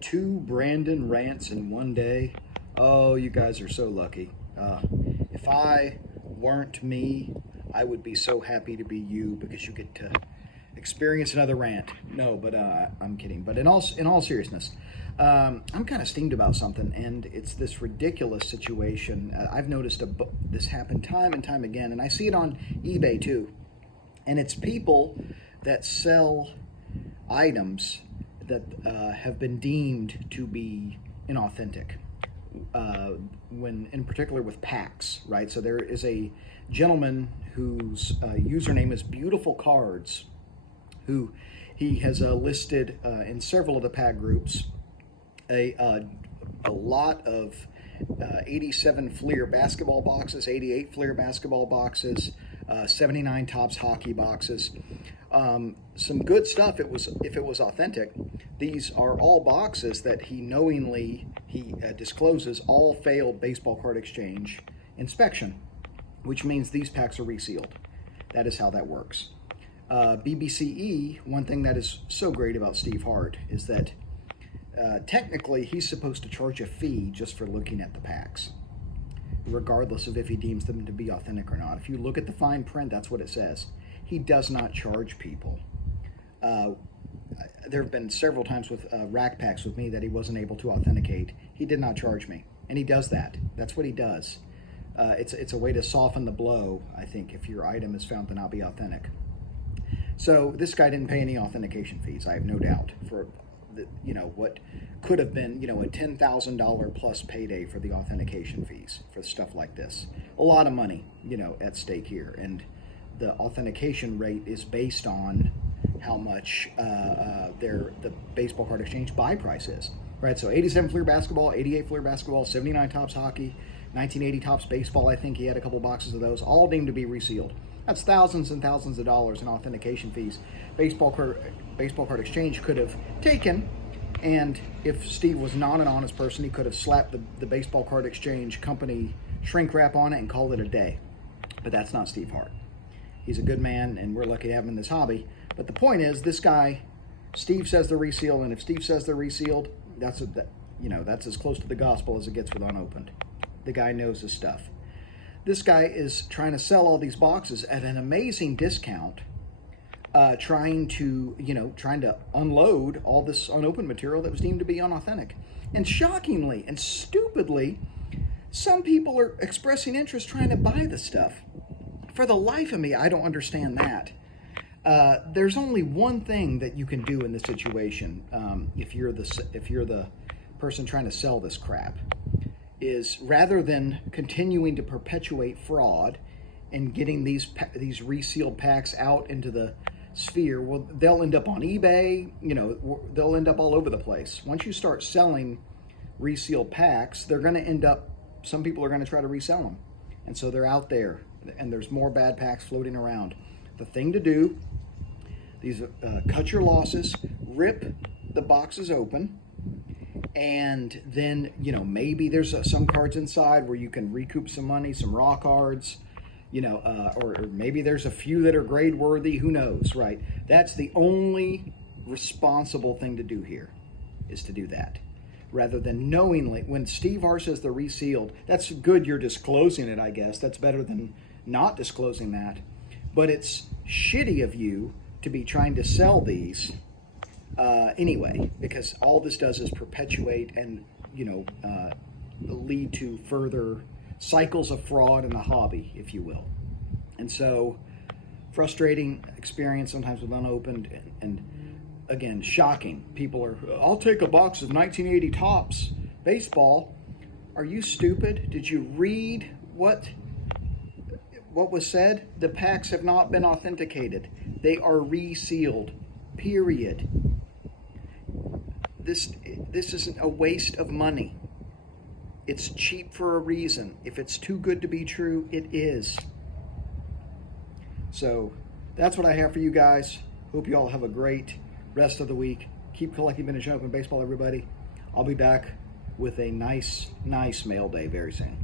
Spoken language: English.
2 Brandon rants in one day. Oh, you guys are so lucky. If I weren't me, I would be so happy to be you because you get to experience another rant. No, but I'm kidding. But in all seriousness, I'm kind of steamed about something, and it's this ridiculous situation. I've noticed this happen time and time again, and I see it on eBay too. And it's people that sell items that have been deemed to be inauthentic. When, in particular, with packs, right? So there is a gentleman whose username is Beautiful Cards, who he has listed in several of the pack groups a lot of 87 Fleer basketball boxes, 88 Fleer basketball boxes, 79 Topps hockey boxes. Some good stuff. If it was authentic. These are all boxes that he knowingly discloses all failed baseball card exchange inspection, which means these packs are resealed. That is how that works. BBCE, one thing that is so great about Steve Hart is that technically he's supposed to charge a fee just for looking at the packs, regardless of if he deems them to be authentic or not. If you look at the fine print, that's what it says. He does not charge people. There have been several times with rack packs with me that he wasn't able to authenticate. He did not charge me, and he does that. That's what he does. It's a way to soften the blow, I think, if your item is found to not be authentic. So this guy didn't pay any authentication fees, I have no doubt, for what could have been a $10,000 plus payday for the authentication fees for stuff like this. A lot of money at stake here, and the authentication rate is based on how much the baseball card exchange buy price is, right? So 87 Fleer basketball, 88 Fleer basketball, 79 Topps hockey, 1980 Topps baseball. I think he had a couple boxes of those, all deemed to be resealed. That's thousands and thousands of dollars in authentication fees baseball card exchange could have taken. And if Steve was not an honest person, he could have slapped the baseball card exchange company shrink wrap on it and called it a day. But that's not Steve Hart. He's a good man, and we're lucky to have him in this hobby. But the point is, this guy, Steve says they're resealed, and if Steve says they're resealed, that's as close to the gospel as it gets with unopened. The guy knows his stuff. This guy is trying to sell all these boxes at an amazing discount, trying to unload all this unopened material that was deemed to be unauthentic. And shockingly and stupidly, some people are expressing interest trying to buy the stuff. For the life of me, I don't understand that. There's only one thing that you can do in this situation, if you're the person trying to sell this crap, is rather than continuing to perpetuate fraud and getting these resealed packs out into the sphere, well, they'll end up on eBay. They'll end up all over the place. Once you start selling resealed packs, they're going to end up. Some people are going to try to resell them, and so they're out there, and there's more bad packs floating around. The thing to do, cut your losses, rip the boxes open, and then maybe there's some cards inside where you can recoup some money, some raw cards, or maybe there's a few that are grade worthy. Who knows, right? That's the only responsible thing to do here, is to do that, rather than knowingly. When Steve Hart says they're resealed, that's good. You're disclosing it, I guess. That's better than not disclosing that. But it's shitty of you to be trying to sell these anyway, because all this does is perpetuate and lead to further cycles of fraud in the hobby, if you will. And so, frustrating experience sometimes with unopened, and again, shocking. People are, I'll take a box of 1980 Topps baseball. Are you stupid? Did you read what was said? The packs have not been authenticated. They are resealed, period. This isn't a waste of money. It's cheap for a reason. If it's too good to be true, it is. So that's what I have for you guys. Hope you all have a great rest of the week. Keep collecting vintage and open baseball, everybody. I'll be back with a nice mail day very soon.